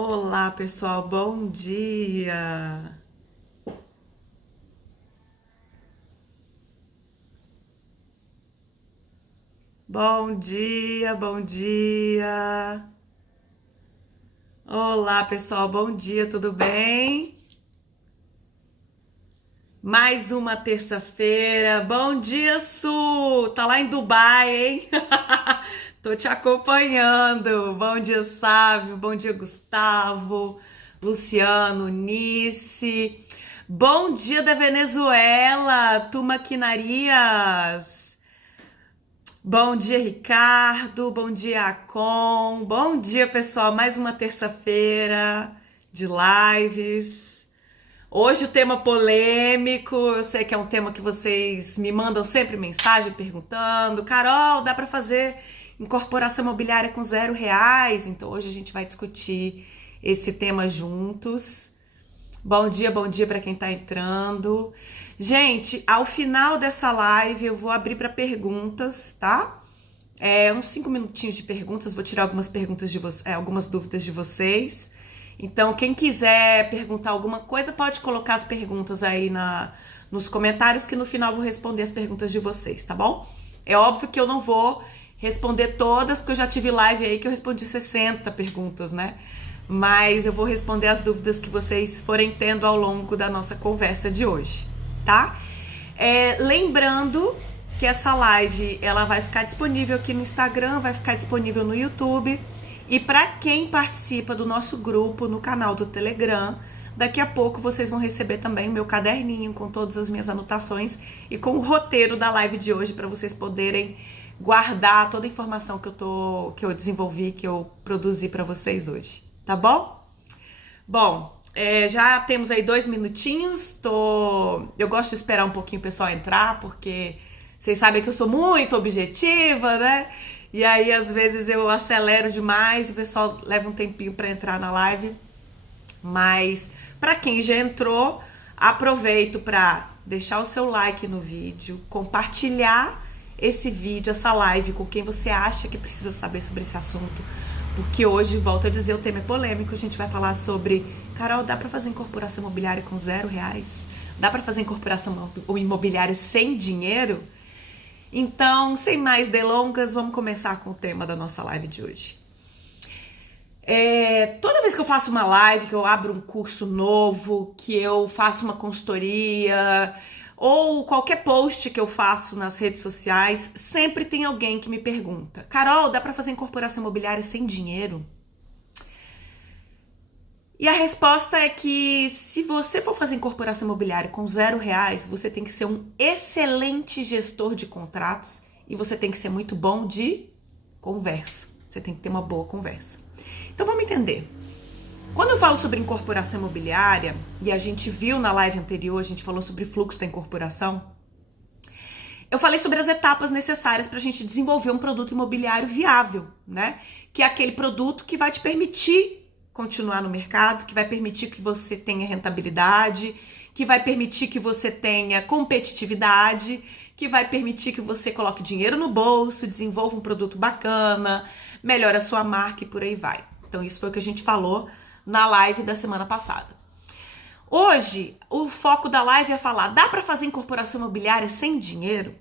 Olá, pessoal, bom dia. Bom dia, bom dia. Olá, pessoal, bom dia, tudo bem? Mais uma terça-feira. Bom dia, Su. Tá lá em Dubai, hein? Tô te acompanhando. Bom dia, Sávio. Bom dia, Gustavo, Luciano, Nice. Bom dia da Venezuela, Tumaquinarias. Bom dia, Ricardo. Bom dia, Acon. Bom dia, pessoal. Mais uma terça-feira de lives. Hoje o tema polêmico. Eu sei que é um tema que vocês me mandam sempre mensagem perguntando: Carol, dá para fazer incorporação imobiliária com R$ 0? Então hoje a gente vai discutir esse tema juntos. Bom dia para quem está entrando. Gente, ao final dessa live eu vou abrir para perguntas, tá? Uns 5 minutinhos de perguntas, vou tirar algumas perguntas de algumas dúvidas de vocês. Então, quem quiser perguntar alguma coisa, pode colocar as perguntas aí nos comentários, que no final eu vou responder as perguntas de vocês, tá bom? É óbvio que eu não vou responder todas, porque eu já tive live aí que eu respondi 60 perguntas, né? Mas eu vou responder as dúvidas que vocês forem tendo ao longo da nossa conversa de hoje, tá? Lembrando que essa live ela vai ficar disponível aqui no Instagram, vai ficar disponível no YouTube. E para quem participa do nosso grupo no canal do Telegram, daqui a pouco vocês vão receber também o meu caderninho com todas as minhas anotações e com o roteiro da live de hoje para vocês poderem guardar toda a informação que eu desenvolvi, que eu produzi para vocês hoje, tá bom? Bom, já temos aí 2 minutinhos. Eu gosto de esperar um pouquinho o pessoal entrar, porque vocês sabem que eu sou muito objetiva, né? E aí, às vezes, eu acelero demais e o pessoal leva um tempinho para entrar na live. Mas, para quem já entrou, aproveito para deixar o seu like no vídeo, compartilhar esse vídeo, essa live com quem você acha que precisa saber sobre esse assunto. Porque hoje, volto a dizer, o tema é polêmico. A gente vai falar sobre: Carol, dá para fazer incorporação imobiliária com R$ 0? Dá para fazer incorporação imobiliária sem dinheiro? Então, sem mais delongas, vamos começar com o tema da nossa live de hoje. Toda vez que eu faço uma live, que eu abro um curso novo, que eu faço uma consultoria, ou qualquer post que eu faço nas redes sociais, sempre tem alguém que me pergunta: Carol, dá para fazer incorporação imobiliária sem dinheiro? E a resposta é que, se você for fazer incorporação imobiliária com R$ 0, você tem que ser um excelente gestor de contratos e você tem que ser muito bom de conversa. Você tem que ter uma boa conversa. Então vamos entender. Quando eu falo sobre incorporação imobiliária, e a gente viu na live anterior, a gente falou sobre fluxo da incorporação, eu falei sobre as etapas necessárias para a gente desenvolver um produto imobiliário viável, né? Que é aquele produto que vai te permitir continuar no mercado, que vai permitir que você tenha rentabilidade, que vai permitir que você tenha competitividade, que vai permitir que você coloque dinheiro no bolso, desenvolva um produto bacana, melhore a sua marca e por aí vai. Então isso foi o que a gente falou na live da semana passada. Hoje, o foco da live é falar: dá para fazer incorporação imobiliária sem dinheiro?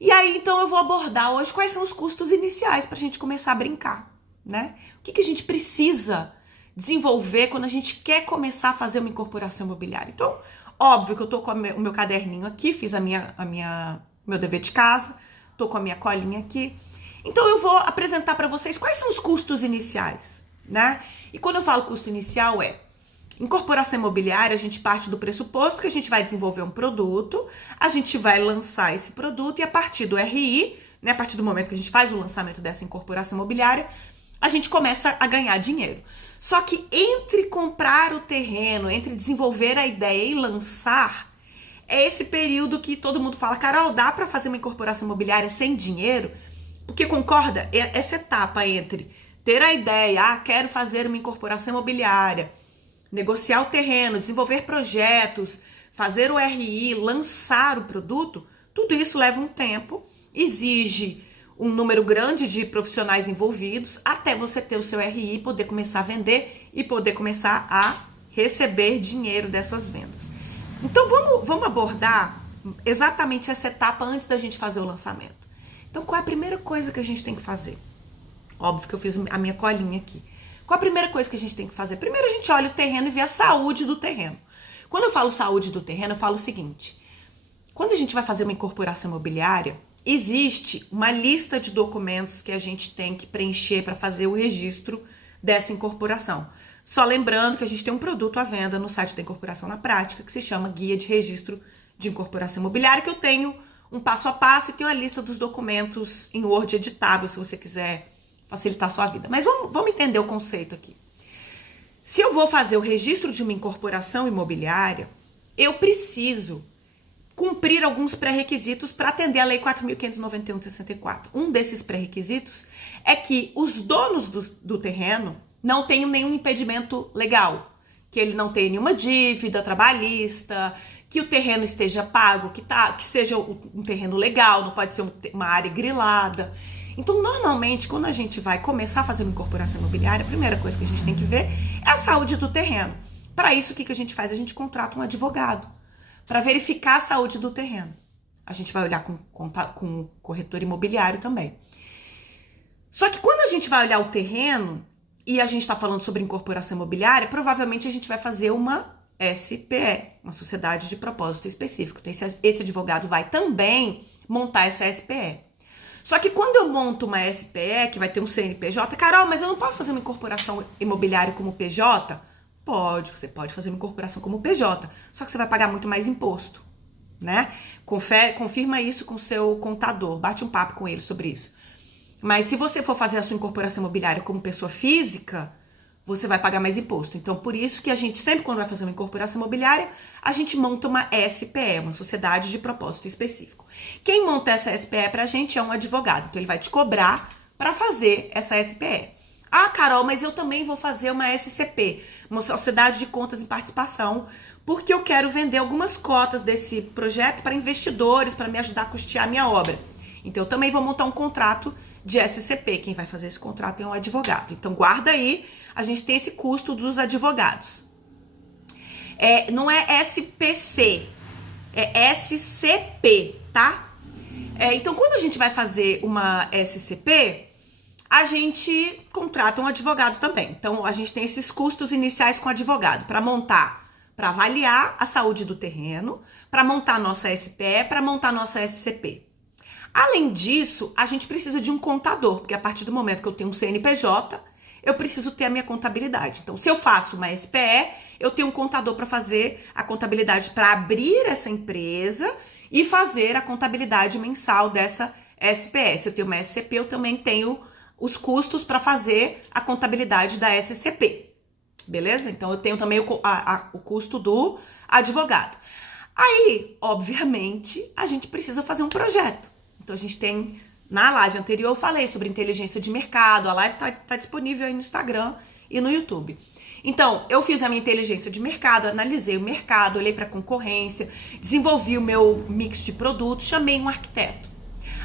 E aí, então, eu vou abordar hoje quais são os custos iniciais para a gente começar a brincar, né? O que a gente precisa desenvolver quando a gente quer começar a fazer uma incorporação imobiliária. Então, óbvio que eu tô com o meu caderninho aqui, fiz meu dever de casa, tô com a minha colinha aqui. Então, eu vou apresentar para vocês quais são os custos iniciais, né? E quando eu falo custo inicial, incorporação imobiliária, a gente parte do pressuposto que a gente vai desenvolver um produto, a gente vai lançar esse produto e a partir do RI, né, a partir do momento que a gente faz o lançamento dessa incorporação imobiliária, a gente começa a ganhar dinheiro. Só que entre comprar o terreno, entre desenvolver a ideia e lançar, é esse período que todo mundo fala: Carol, dá para fazer uma incorporação imobiliária sem dinheiro? Porque concorda? Essa etapa entre ter a ideia, quero fazer uma incorporação imobiliária, negociar o terreno, desenvolver projetos, fazer o RI, lançar o produto, tudo isso leva um tempo, exige um número grande de profissionais envolvidos, até você ter o seu RI, poder começar a vender e poder começar a receber dinheiro dessas vendas. Então vamos abordar exatamente essa etapa antes da gente fazer o lançamento. Então qual é a primeira coisa que a gente tem que fazer? Óbvio que eu fiz a minha colinha aqui. Qual a primeira coisa que a gente tem que fazer? Primeiro a gente olha o terreno e vê a saúde do terreno. Quando eu falo saúde do terreno, eu falo o seguinte: quando a gente vai fazer uma incorporação imobiliária, existe uma lista de documentos que a gente tem que preencher para fazer o registro dessa incorporação. Só lembrando que a gente tem um produto à venda no site da Incorporação na Prática, que se chama Guia de Registro de Incorporação Imobiliária, que eu tenho um passo a passo e tenho a lista dos documentos em Word editável, se você quiser facilitar a sua vida. Mas vamos entender o conceito aqui. Se eu vou fazer o registro de uma incorporação imobiliária, eu preciso cumprir alguns pré-requisitos para atender a Lei 4.591 de 64. Um desses pré-requisitos é que os donos do terreno não tenham nenhum impedimento legal, que ele não tenha nenhuma dívida trabalhista, que o terreno esteja pago, que seja um terreno legal, não pode ser uma área grilada. Então, normalmente, quando a gente vai começar a fazer uma incorporação imobiliária, a primeira coisa que a gente tem que ver é a saúde do terreno. Para isso, o que a gente faz? A gente contrata um advogado para verificar a saúde do terreno. A gente vai olhar com o corretor imobiliário também. Só que quando a gente vai olhar o terreno e a gente está falando sobre incorporação imobiliária, provavelmente a gente vai fazer uma SPE, uma sociedade de propósito específico. Então, esse advogado vai também montar essa SPE. Só que quando eu monto uma SPE, que vai ter um CNPJ, Carol, mas eu não posso fazer uma incorporação imobiliária como PJ? Pode, você pode fazer uma incorporação como PJ, só que você vai pagar muito mais imposto, né? Confirma isso com o seu contador, bate um papo com ele sobre isso. Mas se você for fazer a sua incorporação imobiliária como pessoa física, você vai pagar mais imposto. Então, por isso que a gente, sempre quando vai fazer uma incorporação imobiliária, a gente monta uma SPE, uma sociedade de propósito específico. Quem monta essa SPE pra gente é um advogado. Então, ele vai te cobrar para fazer essa SPE. Ah, Carol, mas eu também vou fazer uma SCP, uma sociedade de contas em participação, porque eu quero vender algumas cotas desse projeto para investidores, para me ajudar a custear a minha obra. Então, eu também vou montar um contrato de SCP. Quem vai fazer esse contrato é um advogado. Então, guarda aí, a gente tem esse custo dos advogados. Não é SPC, é SCP, tá? Então, quando a gente vai fazer uma SCP, a gente contrata um advogado também. Então, a gente tem esses custos iniciais com o advogado para montar, para avaliar a saúde do terreno, para montar nossa SPE, para montar nossa SCP. Além disso, a gente precisa de um contador, porque a partir do momento que eu tenho um CNPJ, eu preciso ter a minha contabilidade. Então, se eu faço uma SPE, eu tenho um contador para fazer a contabilidade, para abrir essa empresa e fazer a contabilidade mensal dessa SPE. Se eu tenho uma SCP, eu também tenho os custos para fazer a contabilidade da SCP. Beleza? Então, eu tenho também o custo do advogado. Aí, obviamente, a gente precisa fazer um projeto. Então, a gente tem... Na live anterior eu falei sobre inteligência de mercado, a live tá disponível aí no Instagram e no YouTube. Então, eu fiz a minha inteligência de mercado, analisei o mercado, olhei para a concorrência, desenvolvi o meu mix de produtos, chamei um arquiteto.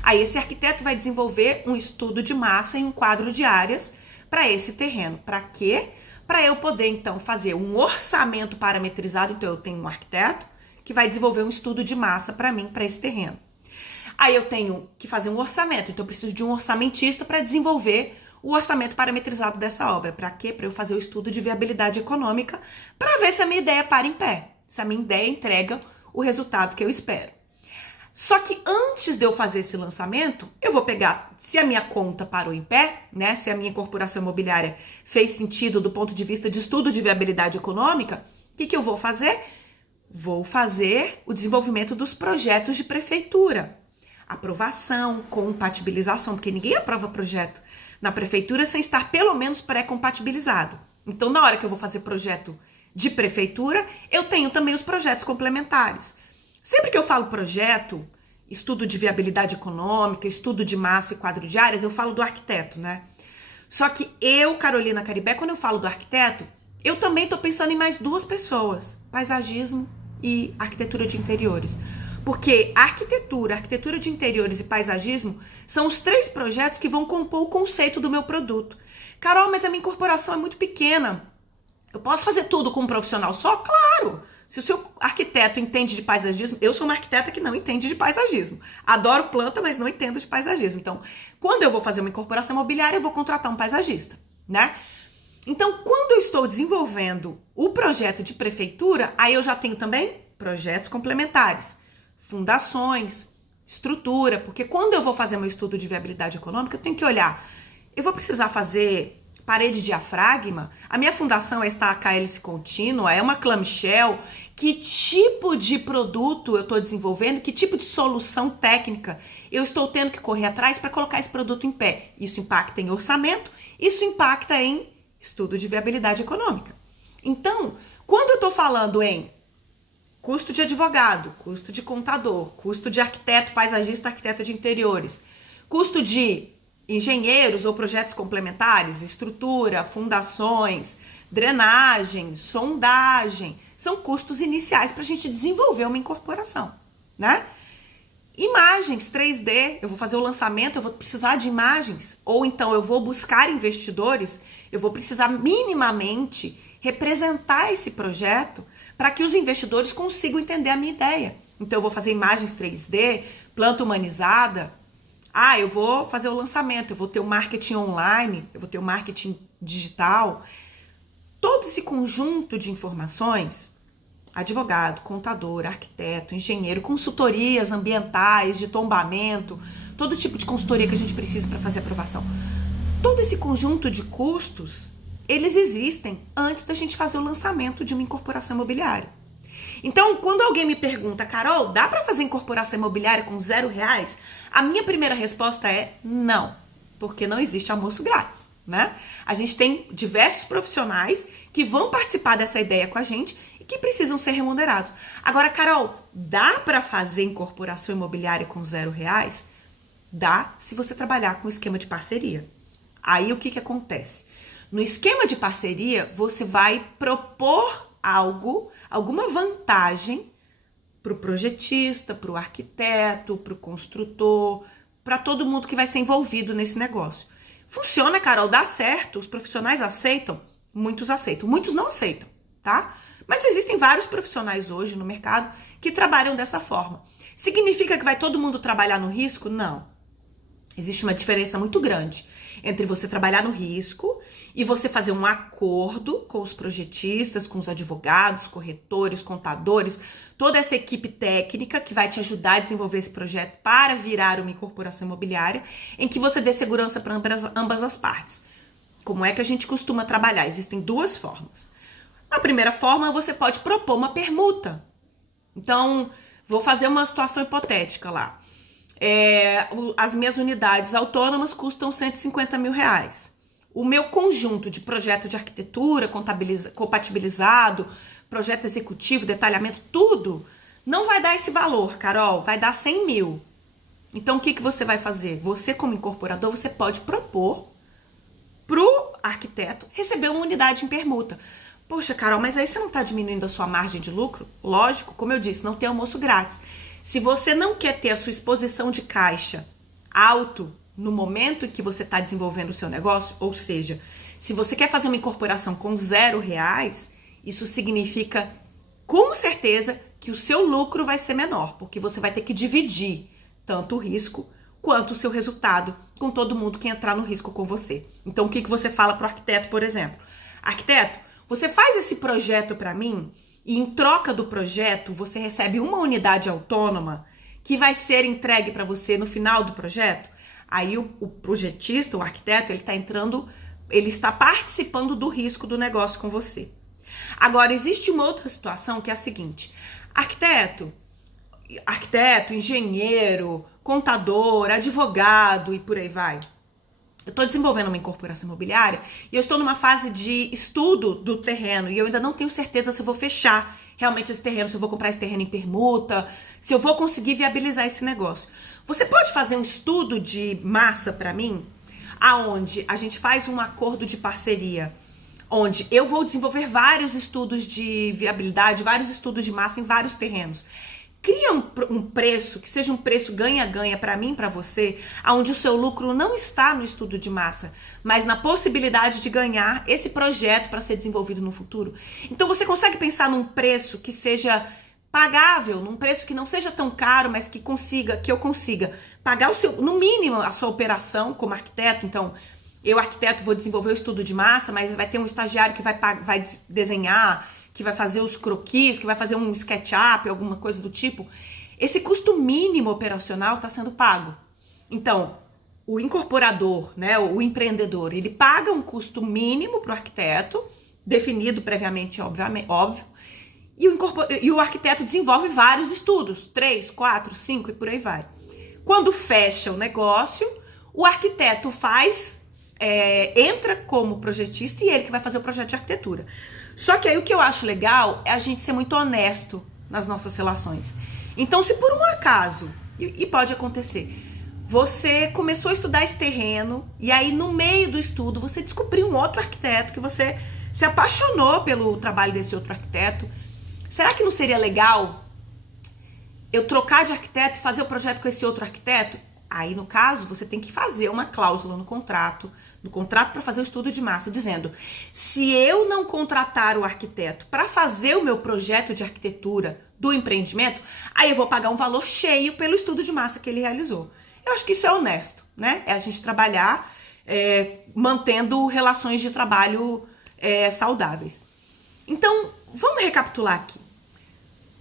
Aí esse arquiteto vai desenvolver um estudo de massa e um quadro de áreas para esse terreno. Para quê? Para eu poder, então, fazer um orçamento parametrizado. Então, eu tenho um arquiteto que vai desenvolver um estudo de massa para mim, para esse terreno. Aí eu tenho que fazer um orçamento, então eu preciso de um orçamentista para desenvolver o orçamento parametrizado dessa obra. Para quê? Para eu fazer o estudo de viabilidade econômica, para ver se a minha ideia para em pé, se a minha ideia entrega o resultado que eu espero. Só que antes de eu fazer esse lançamento, eu vou pegar, se a minha conta parou em pé, né? Se a minha incorporação imobiliária fez sentido do ponto de vista de estudo de viabilidade econômica, o que eu vou fazer? Vou fazer o desenvolvimento dos projetos de prefeitura. Aprovação, compatibilização, porque ninguém aprova projeto na prefeitura sem estar pelo menos pré-compatibilizado. Então, na hora que eu vou fazer projeto de prefeitura, eu tenho também os projetos complementares. Sempre que eu falo projeto, estudo de viabilidade econômica, estudo de massa e quadro de áreas, eu falo do arquiteto, né? Só que eu, Carolina Caribé, quando eu falo do arquiteto, eu também tô pensando em mais duas pessoas, paisagismo e arquitetura de interiores. Porque arquitetura de interiores e paisagismo são os 3 projetos que vão compor o conceito do meu produto. Carol, mas a minha incorporação é muito pequena. Eu posso fazer tudo com um profissional só? Claro! Se o seu arquiteto entende de paisagismo, eu sou uma arquiteta que não entende de paisagismo. Adoro planta, mas não entendo de paisagismo. Então, quando eu vou fazer uma incorporação imobiliária, eu vou contratar um paisagista, né? Então, quando eu estou desenvolvendo o projeto de prefeitura, aí eu já tenho também projetos complementares, fundações, estrutura, porque quando eu vou fazer meu estudo de viabilidade econômica, eu tenho que olhar, eu vou precisar fazer parede diafragma, a minha fundação é estaca hélice contínua, é uma clamshell, que tipo de produto eu estou desenvolvendo, que tipo de solução técnica eu estou tendo que correr atrás para colocar esse produto em pé. Isso impacta em orçamento, isso impacta em estudo de viabilidade econômica. Então, quando eu estou falando em custo de advogado, custo de contador, custo de arquiteto, paisagista, arquiteto de interiores, custo de engenheiros ou projetos complementares, estrutura, fundações, drenagem, sondagem, são custos iniciais para a gente desenvolver uma incorporação, né? Imagens 3D, eu vou fazer o lançamento, eu vou precisar de imagens, ou então eu vou buscar investidores, eu vou precisar minimamente representar esse projeto para que os investidores consigam entender a minha ideia. Então eu vou fazer imagens 3D, planta humanizada. Eu vou fazer o lançamento, eu vou ter o marketing online, eu vou ter o marketing digital. Todo esse conjunto de informações, advogado, contador, arquiteto, engenheiro, consultorias ambientais, de tombamento, todo tipo de consultoria que a gente precisa para fazer aprovação. Todo esse conjunto de custos, eles existem antes da gente fazer o lançamento de uma incorporação imobiliária. Então, quando alguém me pergunta, Carol, dá para fazer incorporação imobiliária com R$0? A minha primeira resposta é não, porque não existe almoço grátis, né? A gente tem diversos profissionais que vão participar dessa ideia com a gente e que precisam ser remunerados. Agora, Carol, dá para fazer incorporação imobiliária com R$0? Dá, se você trabalhar com esquema de parceria. Aí, o que acontece? No esquema de parceria, você vai propor alguma vantagem para o projetista, para o arquiteto, para o construtor, para todo mundo que vai ser envolvido nesse negócio. Funciona, Carol, dá certo, os profissionais aceitam? Muitos aceitam, muitos não aceitam, tá? Mas existem vários profissionais hoje no mercado que trabalham dessa forma. Significa que vai todo mundo trabalhar no risco? Não. Existe uma diferença muito grande entre você trabalhar no risco e você fazer um acordo com os projetistas, com os advogados, corretores, contadores, toda essa equipe técnica que vai te ajudar a desenvolver esse projeto para virar uma incorporação imobiliária, em que você dê segurança para ambas as partes. Como é que a gente costuma trabalhar? Existem 2 formas. A primeira forma, você pode propor uma permuta. Então, vou fazer uma situação hipotética lá. As minhas unidades autônomas custam R$150 mil. O meu conjunto de projeto de arquitetura, compatibilizado, projeto executivo, detalhamento, tudo, não vai dar esse valor, Carol, vai dar 100 mil. Então, o que você vai fazer? Você, como incorporador, você pode propor pro arquiteto receber uma unidade em permuta. Poxa, Carol, mas aí você não está diminuindo a sua margem de lucro? Lógico, como eu disse, não tem almoço grátis. Se você não quer ter a sua exposição de caixa alto no momento em que você está desenvolvendo o seu negócio, ou seja, se você quer fazer uma incorporação com R$0, isso significa, com certeza, que o seu lucro vai ser menor, porque você vai ter que dividir tanto o risco quanto o seu resultado com todo mundo que entrar no risco com você. Então, o que você fala para o arquiteto, por exemplo? Arquiteto, você faz esse projeto para mim e em troca do projeto você recebe uma unidade autônoma que vai ser entregue para você no final do projeto. Aí o projetista, o arquiteto, ele está participando do risco do negócio com você. Agora, existe uma outra situação que é a seguinte: arquiteto, engenheiro, contador, advogado e por aí vai. Eu estou desenvolvendo uma incorporação imobiliária e eu estou numa fase de estudo do terreno e eu ainda não tenho certeza se eu vou fechar realmente esse terreno, se eu vou comprar esse terreno em permuta, se eu vou conseguir viabilizar esse negócio. Você pode fazer um estudo de massa para mim, aonde a gente faz um acordo de parceria, onde eu vou desenvolver vários estudos de viabilidade, vários estudos de massa em vários terrenos. Cria um preço que seja um preço ganha-ganha para mim, para você, onde o seu lucro não está no estudo de massa, mas na possibilidade de ganhar esse projeto para ser desenvolvido no futuro. Então você consegue pensar num preço que seja pagável, num preço que não seja tão caro, mas que eu consiga pagar no mínimo a sua operação como arquiteto. Então, eu, arquiteto, vou desenvolver o estudo de massa, mas vai ter um estagiário que vai desenhar, que vai fazer os croquis, que vai fazer um SketchUp, alguma coisa do tipo. Esse custo mínimo operacional está sendo pago. Então, o incorporador, né, o empreendedor, ele paga um custo mínimo para o arquiteto, definido previamente, óbvio, e o arquiteto desenvolve vários estudos, 3, 4, 5 e por aí vai. Quando fecha o negócio, o arquiteto entra como projetista e ele que vai fazer o projeto de arquitetura. Só que aí o que eu acho legal é a gente ser muito honesto nas nossas relações. Então, se por um acaso, e pode acontecer, você começou a estudar esse terreno e aí no meio do estudo você descobriu um outro arquiteto que você se apaixonou pelo trabalho desse outro arquiteto, será que não seria legal eu trocar de arquiteto e fazer o projeto com esse outro arquiteto? Aí, no caso, você tem que fazer uma cláusula no contrato para fazer o estudo de massa, dizendo: se eu não contratar o arquiteto para fazer o meu projeto de arquitetura do empreendimento, aí eu vou pagar um valor cheio pelo estudo de massa que ele realizou. Eu acho que isso é honesto, né? É a gente trabalhar mantendo relações de trabalho saudáveis. Então, vamos recapitular aqui.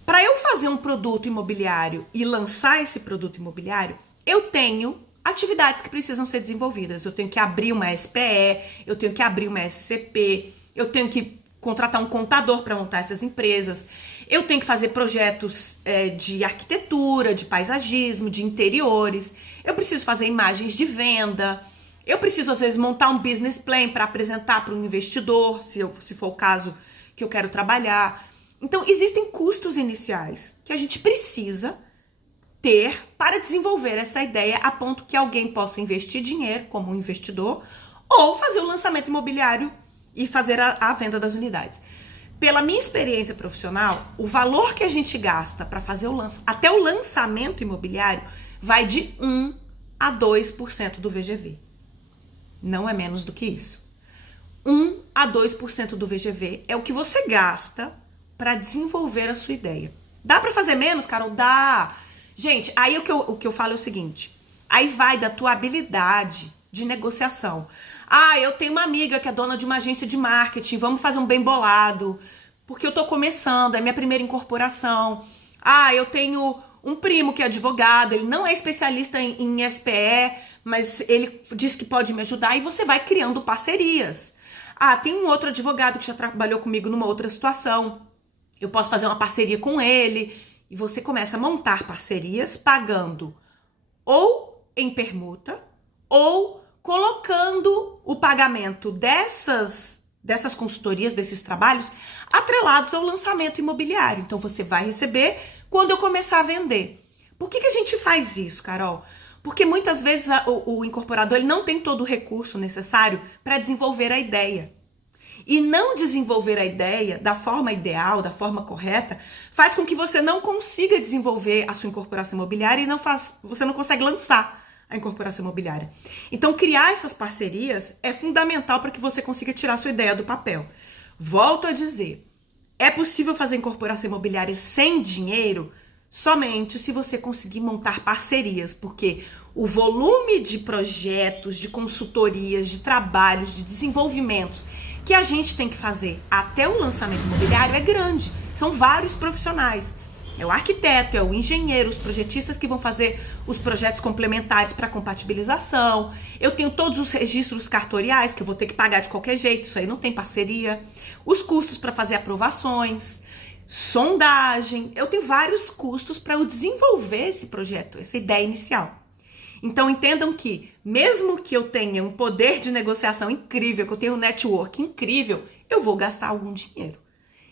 Para eu fazer um produto imobiliário e lançar esse produto imobiliário, eu tenho atividades que precisam ser desenvolvidas. Eu tenho que abrir uma SPE, eu tenho que abrir uma SCP, eu tenho que contratar um contador para montar essas empresas, eu tenho que fazer projetos de arquitetura, de paisagismo, de interiores, eu preciso fazer imagens de venda, eu preciso, às vezes, montar um business plan para apresentar para um investidor, se for o caso que eu quero trabalhar. Então, existem custos iniciais que a gente precisa ter para desenvolver essa ideia a ponto que alguém possa investir dinheiro como um investidor ou fazer o lançamento imobiliário e fazer a venda das unidades. Pela minha experiência profissional, o valor que a gente gasta para fazer até o lançamento imobiliário vai de 1 a 2% do VGV. Não é menos do que isso. 1 a 2% do VGV é o que você gasta para desenvolver a sua ideia. Dá para fazer menos, Carol? Dá! Gente, aí o que eu falo é o seguinte, aí vai da tua habilidade de negociação. Ah, eu tenho uma amiga que é dona de uma agência de marketing, vamos fazer um bem bolado, porque eu tô começando, é minha primeira incorporação. Ah, eu tenho um primo que é advogado, ele não é especialista em SPE, mas ele diz que pode me ajudar, e você vai criando parcerias. Ah, tem um outro advogado que já trabalhou comigo numa outra situação, eu posso fazer uma parceria com ele. E você começa a montar parcerias pagando ou em permuta ou colocando o pagamento dessas consultorias, desses trabalhos, atrelados ao lançamento imobiliário. Então, você vai receber quando eu começar a vender. Por que a gente faz isso, Carol? Porque muitas vezes o incorporador ele não tem todo o recurso necessário para desenvolver a ideia. E não desenvolver a ideia da forma ideal, da forma correta, faz com que você não consiga desenvolver a sua incorporação imobiliária e você não consegue lançar a incorporação imobiliária. Então, criar essas parcerias é fundamental para que você consiga tirar a sua ideia do papel. Volto a dizer, é possível fazer incorporação imobiliária sem dinheiro somente se você conseguir montar parcerias, porque o volume de projetos, de consultorias, de trabalhos, de desenvolvimentos que a gente tem que fazer até o lançamento imobiliário é grande. São vários profissionais. É o arquiteto, é o engenheiro, os projetistas que vão fazer os projetos complementares para compatibilização. Eu tenho todos os registros cartoriais que eu vou ter que pagar de qualquer jeito, isso aí não tem parceria. Os custos para fazer aprovações, sondagem. Eu tenho vários custos para eu desenvolver esse projeto, essa ideia inicial. Então, entendam que, mesmo que eu tenha um poder de negociação incrível, que eu tenha um network incrível, eu vou gastar algum dinheiro.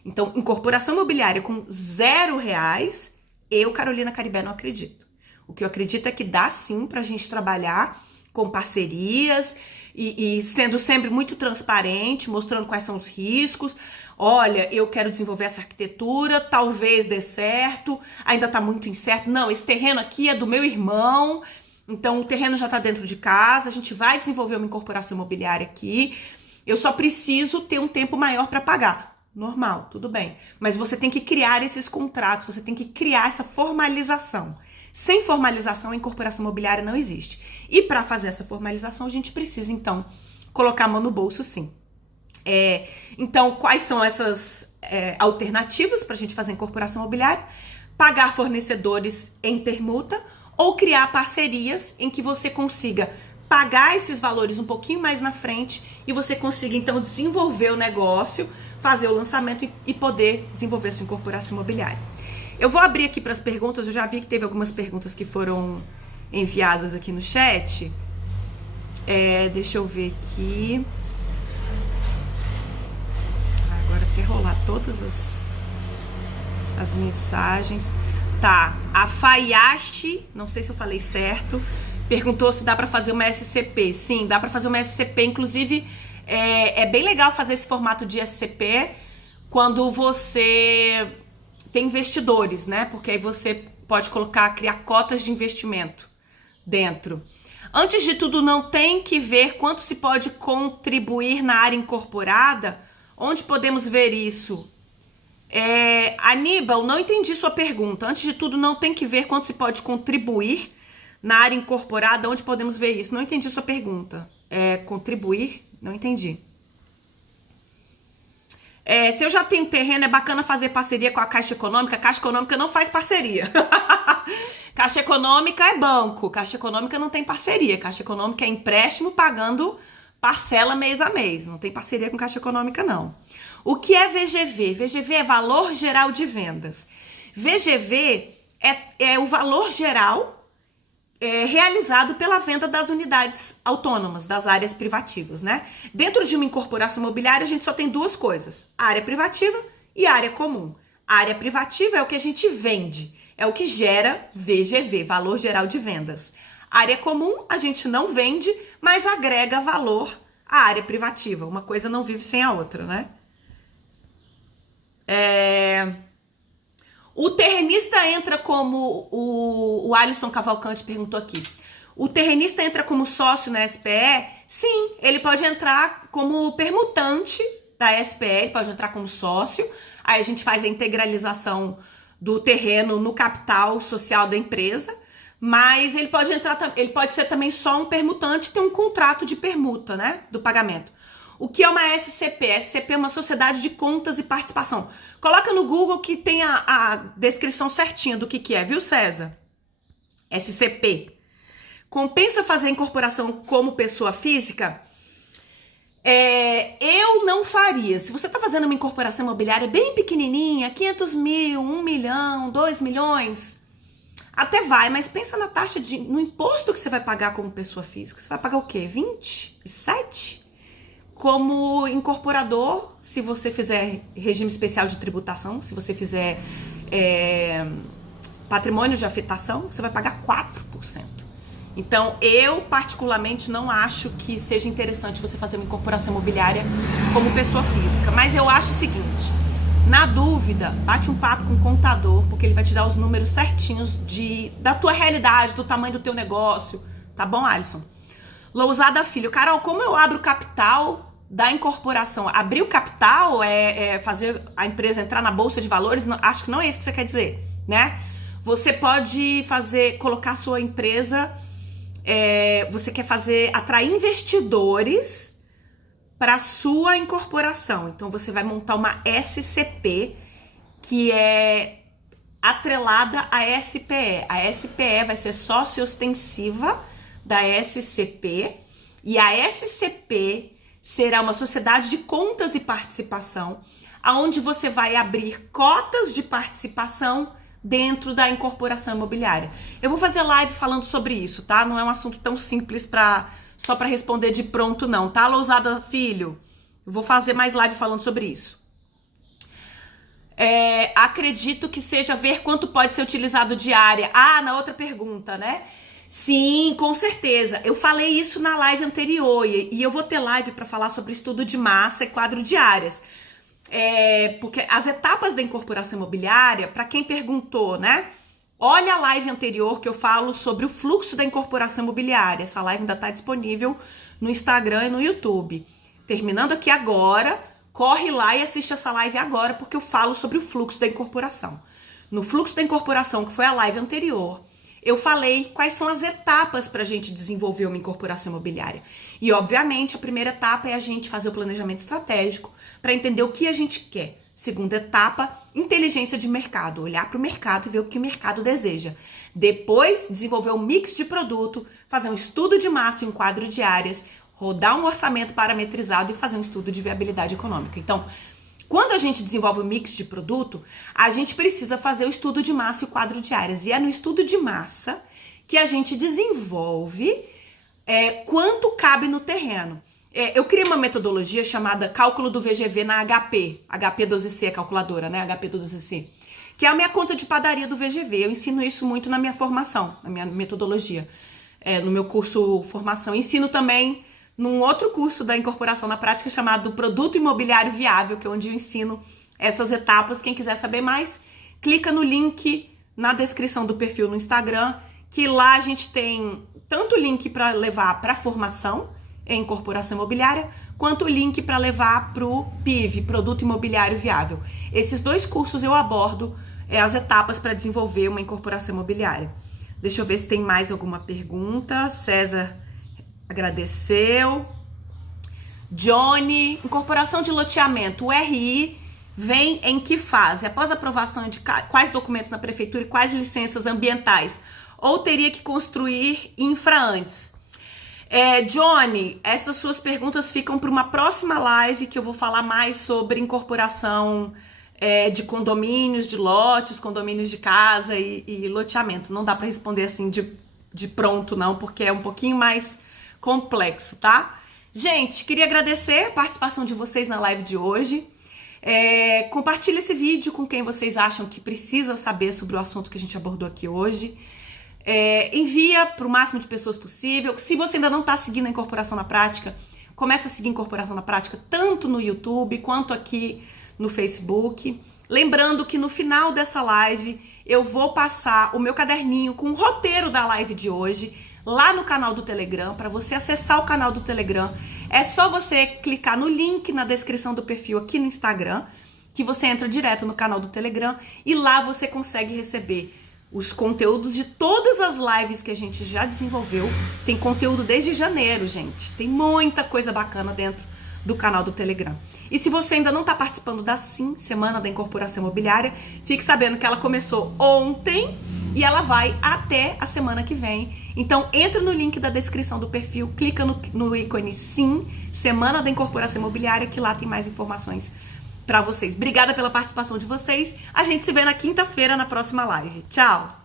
Então, incorporação imobiliária com R$0, eu, Carolina Caribé, não acredito. O que eu acredito é que dá sim para a gente trabalhar com parcerias e sendo sempre muito transparente, mostrando quais são os riscos. Olha, eu quero desenvolver essa arquitetura, talvez dê certo, ainda tá muito incerto. Não, esse terreno aqui é do meu irmão, então o terreno já tá dentro de casa, a gente vai desenvolver uma incorporação imobiliária aqui, eu só preciso ter um tempo maior para pagar. Normal, tudo bem. Mas você tem que criar esses contratos, você tem que criar essa formalização. Sem formalização, a incorporação imobiliária não existe. E para fazer essa formalização, a gente precisa, então, colocar a mão no bolso, sim. Então, quais são essas alternativas para a gente fazer incorporação imobiliária? Pagar fornecedores em permuta ou criar parcerias em que você consiga pagar esses valores um pouquinho mais na frente e você consiga, então, desenvolver o negócio, fazer o lançamento e poder desenvolver sua incorporação imobiliária. Eu vou abrir aqui para as perguntas, eu já vi que teve algumas perguntas que foram enviadas aqui no chat. Deixa eu ver aqui. Agora quer rolar todas as mensagens. Tá, a Fayashi, não sei se eu falei certo, perguntou se dá para fazer uma SCP. Sim, dá para fazer uma SCP, inclusive é bem legal fazer esse formato de SCP quando você tem investidores, né? Porque aí você pode criar cotas de investimento dentro. Antes de tudo, não tem que ver quanto se pode contribuir na área incorporada. Onde podemos ver isso? Aníbal, não entendi sua pergunta. Antes de tudo, não tem que ver quanto se pode contribuir na área incorporada. Onde podemos ver isso? Não entendi sua pergunta. Contribuir? Não entendi. Se eu já tenho terreno, é bacana fazer parceria com a Caixa Econômica. A Caixa Econômica não faz parceria. Caixa Econômica é banco. Caixa Econômica não tem parceria. Caixa Econômica é empréstimo pagando parcela mês a mês. Não tem parceria com Caixa Econômica, não. O que é VGV? VGV é Valor Geral de Vendas. VGV é o valor geral realizado pela venda das unidades autônomas, das áreas privativas, né? Dentro de uma incorporação imobiliária, a gente só tem duas coisas, a área privativa e a área comum. A área privativa é o que a gente vende, é o que gera VGV, Valor Geral de Vendas. A área comum, a gente não vende, mas agrega valor à área privativa. Uma coisa não vive sem a outra, né? O terrenista entra como, o Alisson Cavalcante perguntou aqui, o terrenista entra como sócio na SPE? Sim, ele pode entrar como permutante da SPE, ele pode entrar como sócio, aí a gente faz a integralização do terreno no capital social da empresa, mas ele pode ser também só um permutante e ter um contrato de permuta, né, do pagamento. O que é uma SCP? SCP é uma sociedade de contas e participação. Coloca no Google que tem a descrição certinha do que é, viu, César? SCP. Compensa fazer a incorporação como pessoa física? Eu não faria. Se você está fazendo uma incorporação imobiliária bem pequenininha, 500 mil, 1 milhão, 2 milhões, até vai, mas pensa na taxa no imposto que você vai pagar como pessoa física. Você vai pagar o quê? 27%? Como incorporador, se você fizer regime especial de tributação, se você fizer patrimônio de afetação, você vai pagar 4%. Então, eu particularmente não acho que seja interessante você fazer uma incorporação imobiliária como pessoa física. Mas eu acho o seguinte, na dúvida, bate um papo com o contador, porque ele vai te dar os números certinhos da tua realidade, do tamanho do teu negócio. Tá bom, Alisson? Lousada Filho. Carol, como eu abro capital da incorporação? Abrir o capital fazer a empresa entrar na bolsa de valores? Não, acho que não é isso que você quer dizer, né? Você pode colocar sua empresa, você quer atrair investidores para sua incorporação. Então você vai montar uma SCP que é atrelada à SPE. A SPE vai ser sócio ostensiva da SCP e a SCP será uma sociedade de contas e participação, aonde você vai abrir cotas de participação dentro da incorporação imobiliária. Eu vou fazer live falando sobre isso, tá? Não é um assunto tão simples só para responder de pronto não, tá, Lousada Filho? Eu vou fazer mais live falando sobre isso. Acredito que seja ver quanto pode ser utilizado diária. Na outra pergunta, né? Sim, com certeza. Eu falei isso na live anterior e eu vou ter live para falar sobre estudo de massa e quadro de áreas. Porque as etapas da incorporação imobiliária, para quem perguntou, né? Olha a live anterior que eu falo sobre o fluxo da incorporação imobiliária. Essa live ainda está disponível no Instagram e no YouTube. Terminando aqui agora, corre lá e assiste essa live agora, porque eu falo sobre o fluxo da incorporação. No fluxo da incorporação, que foi a live anterior, eu falei quais são as etapas para a gente desenvolver uma incorporação imobiliária. E, obviamente, a primeira etapa é a gente fazer o planejamento estratégico para entender o que a gente quer. Segunda etapa, inteligência de mercado. Olhar para o mercado e ver o que o mercado deseja. Depois, desenvolver um mix de produto, fazer um estudo de massa e um quadro de áreas, rodar um orçamento parametrizado e fazer um estudo de viabilidade econômica. Então, quando a gente desenvolve o mix de produto, a gente precisa fazer o estudo de massa e o quadro de áreas. E é no estudo de massa que a gente desenvolve quanto cabe no terreno. Eu criei uma metodologia chamada cálculo do VGV na HP. HP12C é calculadora, né? HP12C. Que é a minha conta de padaria do VGV. Eu ensino isso muito na minha formação, na minha metodologia. No meu curso formação. Ensino também num outro curso da incorporação na prática chamado Produto Imobiliário Viável, que é onde eu ensino essas etapas. Quem quiser saber mais, clica no link na descrição do perfil no Instagram, que lá a gente tem tanto o link para levar para a formação em incorporação imobiliária, quanto o link para levar para o PIV, Produto Imobiliário Viável. Esses dois cursos eu abordo as etapas para desenvolver uma incorporação imobiliária. Deixa eu ver se tem mais alguma pergunta. César agradeceu. Johnny, incorporação de loteamento, o RI vem em que fase? Após a aprovação de quais documentos na prefeitura e quais licenças ambientais? Ou teria que construir infra antes? Johnny, essas suas perguntas ficam para uma próxima live que eu vou falar mais sobre incorporação de condomínios, de lotes, condomínios de casa e loteamento. Não dá para responder assim de pronto não, porque é um pouquinho mais complexo, tá? Gente, queria agradecer a participação de vocês na live de hoje. Compartilhe esse vídeo com quem vocês acham que precisa saber sobre o assunto que a gente abordou aqui hoje. Envia para o máximo de pessoas possível. Se você ainda não está seguindo a Incorporação na Prática, comece a seguir a Incorporação na Prática tanto no YouTube quanto aqui no Facebook. Lembrando que no final dessa live eu vou passar o meu caderninho com o roteiro da live de hoje lá no canal do Telegram. Para você acessar o canal do Telegram, é só você clicar no link na descrição do perfil aqui no Instagram, que você entra direto no canal do Telegram e lá você consegue receber os conteúdos de todas as lives que a gente já desenvolveu. Tem conteúdo desde janeiro, gente. Tem muita coisa bacana dentro do canal do Telegram. E se você ainda não está participando da SIM, Semana da Incorporação Imobiliária, fique sabendo que ela começou ontem e ela vai até a semana que vem. Então, entra no link da descrição do perfil, clica no ícone SIM, Semana da Incorporação Imobiliária, que lá tem mais informações para vocês. Obrigada pela participação de vocês. A gente se vê na quinta-feira na próxima live. Tchau!